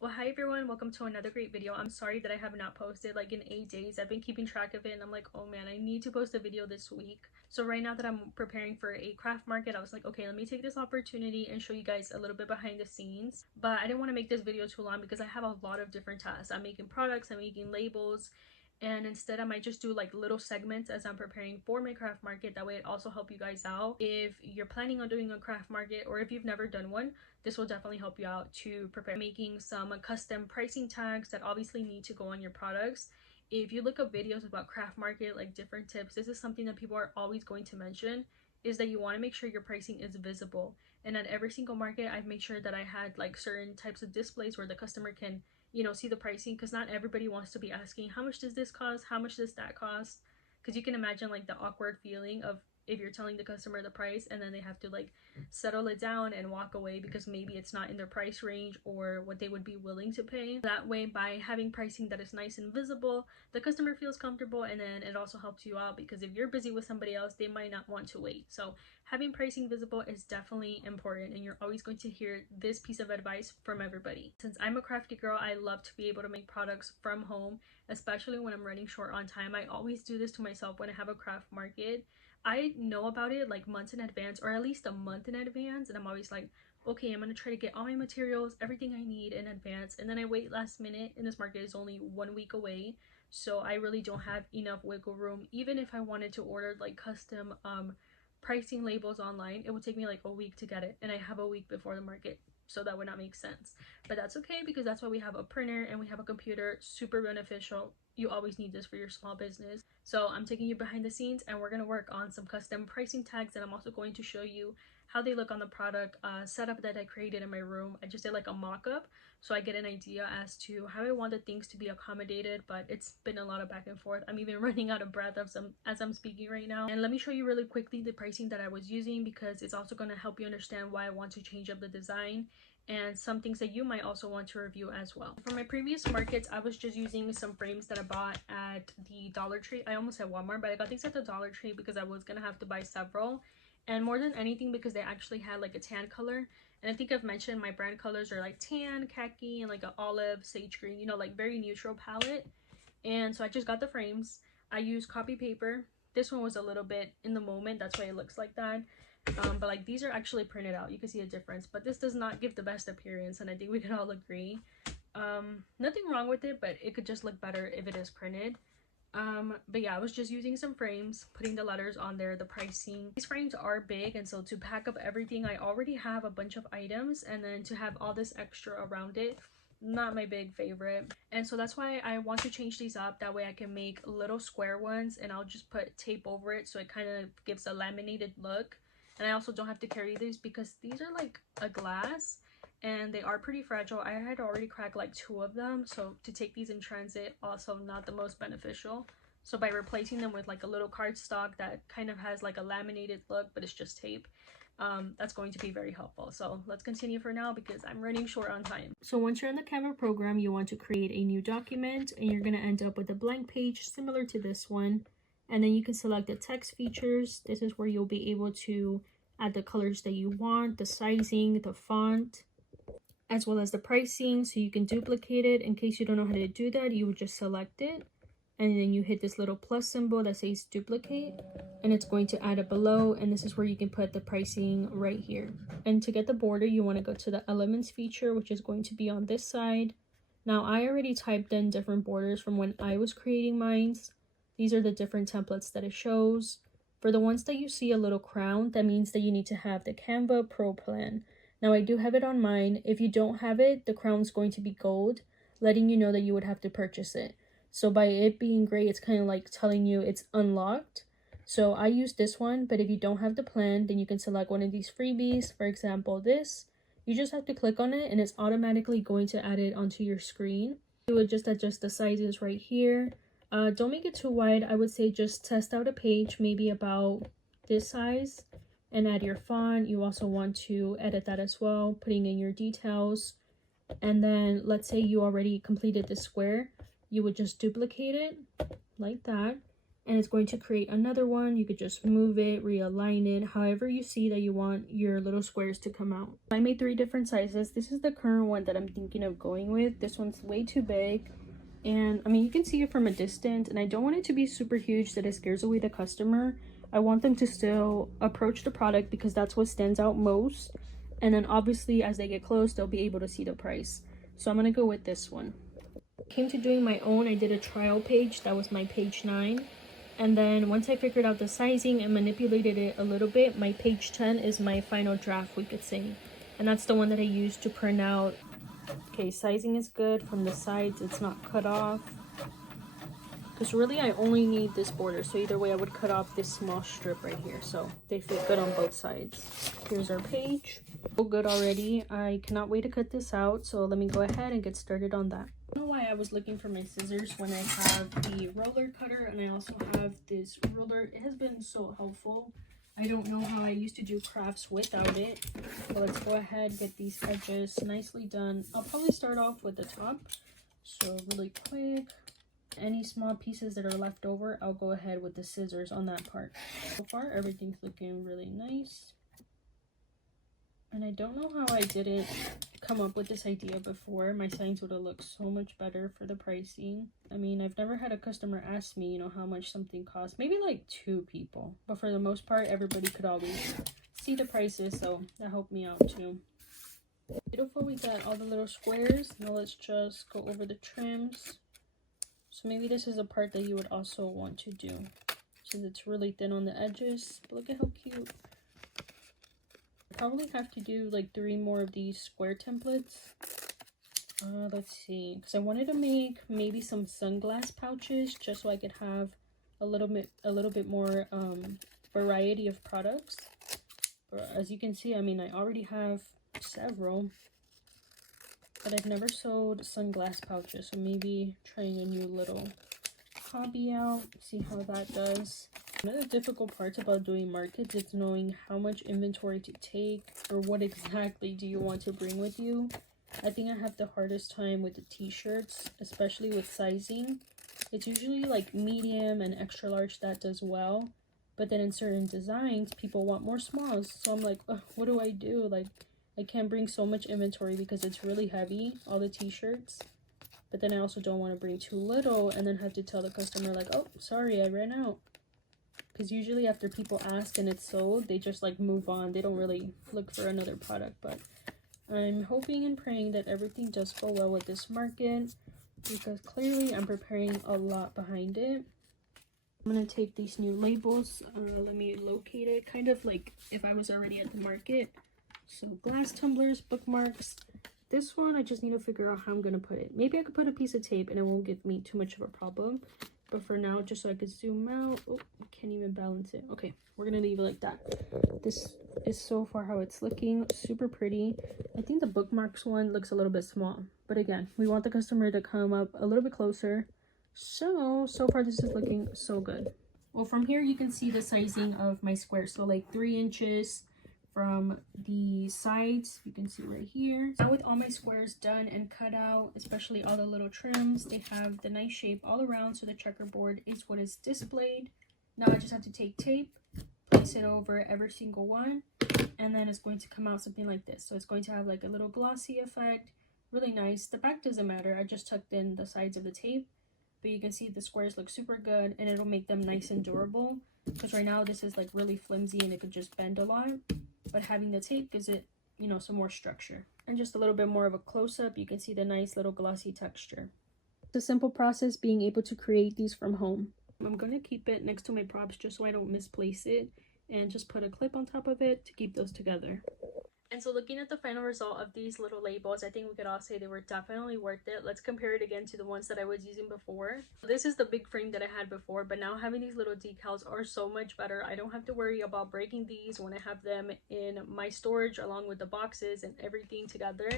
Well, hi everyone, welcome to another great video. I'm sorry that I have not posted like in 8 days. I've been keeping track of it and I'm like, oh man, I need to post a video this week. So right now that I'm preparing for a craft market, I was like, okay, let me take this opportunity and show you guys a little bit behind the scenes. But I didn't want to make this video too long because I have a lot of different tasks. I'm making products, I'm making labels, and instead I might just do like little segments as I'm preparing for my craft market. That way it also help you guys out if you're planning on doing a craft market, or if you've never done one. This will definitely help you out to prepare. Making some custom pricing tags that obviously need to go on your products. If you look up videos about craft market, like different tips, this is something that people are always going to mention, is that you want to make sure your pricing is visible. And at every single market, I've made sure that I had like certain types of displays where the customer can, see the pricing, because not everybody wants to be asking how much does this cost, how much does that cost, because you can imagine like the awkward feeling of if you're telling the customer the price and then they have to like settle it down and walk away because maybe it's not in their price range or what they would be willing to pay. That way, by having pricing that is nice and visible, the customer feels comfortable, and then it also helps you out because if you're busy with somebody else, they might not want to wait. So having pricing visible is definitely important, and you're always going to hear this piece of advice from everybody. Since I'm a crafty girl, I love to be able to make products from home, especially when I'm running short on time. I always do this to myself when I have a craft market. I know about it like months in advance, or at least a month in advance, and I'm always like, okay, I'm gonna try to get all my materials, everything I need in advance, and then I wait last minute, and this market is only 1 week away, so I really don't have enough wiggle room. Even if I wanted to order like custom pricing labels online, it would take me like a week to get it, and I have a week before the market, so that would not make sense. But that's okay because that's why we have a printer and we have a computer. Super beneficial. You always need this for your small business. So I'm taking you behind the scenes and we're going to work on some custom pricing tags, and I'm also going to show you how they look on the product setup that I created in my room. I just did like a mock-up so I get an idea as to how I want the things to be accommodated, but it's been a lot of back and forth. I'm even running out of breath as I'm speaking right now. And let me show you really quickly the pricing that I was using, because it's also going to help you understand why I want to change up the design and some things that you might also want to review as well. For my previous markets, I was just using some frames that I bought at the Dollar Tree. I almost said Walmart, but I got these at the Dollar Tree because I was gonna have to buy several, and more than anything because they actually had like a tan color. And I think I've mentioned my brand colors are like tan, khaki, and like an olive, sage green, like very neutral palette. And so I just got the frames. I used copy paper. This one was a little bit in the moment, that's why it looks like that. But like these are actually printed out, you can see a difference, but this does not give the best appearance, and I think we can all agree. Nothing wrong with it, but it could just look better if it is printed. But yeah, I was just using some frames, putting the letters on there, the pricing. These frames are big, and so to pack up everything, I already have a bunch of items, and then to have all this extra around it, not my big favorite. And so that's why I want to change these up. That way I can make little square ones, and I'll just put tape over it so it kind of gives a laminated look. And I also don't have to carry these because these are like a glass and they are pretty fragile. I had already cracked like 2 of them, so to take these in transit also not the most beneficial. So by replacing them with like a little cardstock that kind of has like a laminated look but it's just tape, that's going to be very helpful. So let's continue for now because I'm running short on time. So once you're in the Canva program, you want to create a new document, and you're going to end up with a blank page similar to this one. And then you can select the text features. This is where you'll be able to add the colors that you want, the sizing, the font, as well as the pricing. So you can duplicate it. In case you don't know how to do that, you would just select it, and then you hit this little plus symbol that says duplicate, and it's going to add it below, and this is where you can put the pricing right here. And to get the border, you want to go to the elements feature, which is going to be on this side. Now I already typed in different borders from when I was creating mine. These are the different templates that it shows. For the ones that you see a little crown, that means that you need to have the Canva Pro plan. Now I do have it on mine. If you don't have it, the crown's going to be gold, letting you know that you would have to purchase it. So by it being gray, it's kind of like telling you it's unlocked. So I use this one, but if you don't have the plan, then you can select one of these freebies. For example, this. You just have to click on it and it's automatically going to add it onto your screen. You would just adjust the sizes right here. Don't make it too wide. I would say just test out a page, maybe about this size, and add your font. You also want to edit that as well, putting in your details. And then let's say you already completed the square. You would just duplicate it like that, and it's going to create another one. You could just move it, realign it, however you see that you want your little squares to come out. I made 3 different sizes. This is the current one that I'm thinking of going with. This one's way too big, and I mean, you can see it from a distance, and I don't want it to be super huge that it scares away the customer. I want them to still approach the product because that's what stands out most, and then obviously as they get close, they'll be able to see the price. So I'm gonna go with this one. Came to doing my own. I did a trial page. That was my page 9, and then once I figured out the sizing and manipulated it a little bit, my page 10 is my final draft, we could say, and that's the one that I used to print out. Okay, sizing is good from the sides, it's not cut off, because really I only need this border, so either way I would cut off this small strip right here, so they fit good on both sides. Here's our page. So good already. I cannot wait to cut this out, so let me go ahead and get started on that. I don't know why I was looking for my scissors when I have the roller cutter and I also have this ruler. It has been so helpful. I don't know how I used to do crafts without it. But let's go ahead and get these edges nicely done. I'll probably start off with the top. So really quick. Any small pieces that are left over, I'll go ahead with the scissors on that part. So far, everything's looking really nice. And I don't know how I didn't come up with this idea before. My signs would have looked so much better for the pricing. I mean, I've never had a customer ask me, you know, how much something costs. Maybe like 2 people. But for the most part, everybody could always see the prices. So that helped me out too. Beautiful, we got all the little squares. Now let's just go over the trims. So maybe this is a part that you would also want to do, since it's really thin on the edges. But look at how cute. Probably have to do like 3 more of these square templates. Let's see, because I wanted to make maybe some sunglass pouches just so I could have a little bit more variety of products. But as you can see, I mean, I already have several, but I've never sold sunglass pouches, so maybe trying a new little hobby out, see how that does. One of the difficult parts about doing markets is knowing how much inventory to take, or what exactly do you want to bring with you. I think I have the hardest time with the t-shirts, especially with sizing. It's usually like medium and extra large that does well, but then in certain designs people want more smalls, so I'm like, what do I do? Like, I can't bring so much inventory because it's really heavy, all the t-shirts. But then I also don't want to bring too little and then have to tell the customer like, oh, sorry, I ran out. Because usually after people ask and it's sold, they just like move on. They don't really look for another product. But I'm hoping and praying that everything does go well with this market, because clearly I'm preparing a lot behind it. I'm going to take these new labels. Let me locate it, kind of like if I was already at the market. So glass tumblers, bookmarks. This one, I just need to figure out how I'm going to put it. Maybe I could put a piece of tape and it won't give me too much of a problem. But for now, just so I could zoom out. Oh, I can't even balance it. Okay, we're going to leave it like that. This is so far how it's looking. Super pretty. I think the bookmarks one looks a little bit small. But again, we want the customer to come up a little bit closer. So far this is looking so good. Well, from here you can see the sizing of my square. So like 3 inches from the sides, you can see right here. Now with all my squares done and cut out, especially all the little trims, they have the nice shape all around, so the checkerboard is what is displayed. Now I just have to take tape, place it over every single one, and then it's going to come out something like this. So it's going to have like a little glossy effect, really nice. The back doesn't matter, I just tucked in the sides of the tape, but you can see the squares look super good and it'll make them nice and durable, because right now this is like really flimsy and it could just bend a lot. But having the tape gives it, you know, some more structure. And just a little bit more of a close-up, you can see the nice little glossy texture. It's a simple process being able to create these from home. I'm going to keep it next to my props just so I don't misplace it, and just put a clip on top of it to keep those together. And so looking at the final result of these little labels, I think we could all say they were definitely worth it. Let's compare it again to the ones that I was using before. This is the big frame that I had before, but now having these little decals are so much better. I don't have to worry about breaking these when I have them in my storage along with the boxes and everything together.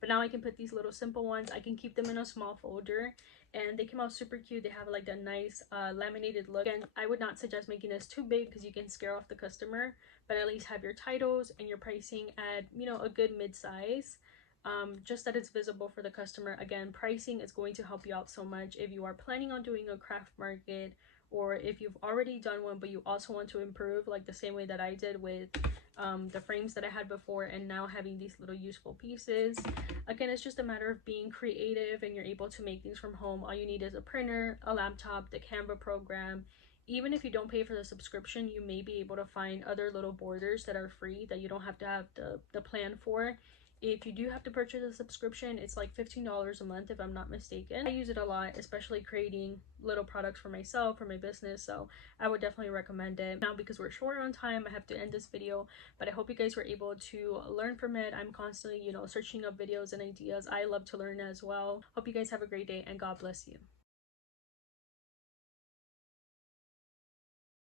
But now I can put these little simple ones. I can keep them in a small folder, and they came out super cute. They have like a nice laminated look. And I would not suggest making this too big because you can scare off the customer, but at least have your titles and your pricing at, you know, a good mid-size, just that it's visible for the customer. Again, pricing is going to help you out so much if you are planning on doing a craft market, or if you've already done one but you also want to improve, like the same way that I did with the frames that I had before, and now having these little useful pieces. Again, it's just a matter of being creative, and you're able to make things from home. All you need is a printer, a laptop, the Canva program. Even if you don't pay for the subscription, you may be able to find other little borders that are free that you don't have to have the plan for. If you do have to purchase a subscription, it's like $15 a month if I'm not mistaken. I use it a lot, especially creating little products for myself, for my business, so I would definitely recommend it. Now, because we're short on time, I have to end this video, but I hope you guys were able to learn from it. I'm constantly, you know, searching up videos and ideas. I love to learn as well. Hope you guys have a great day, and God bless you.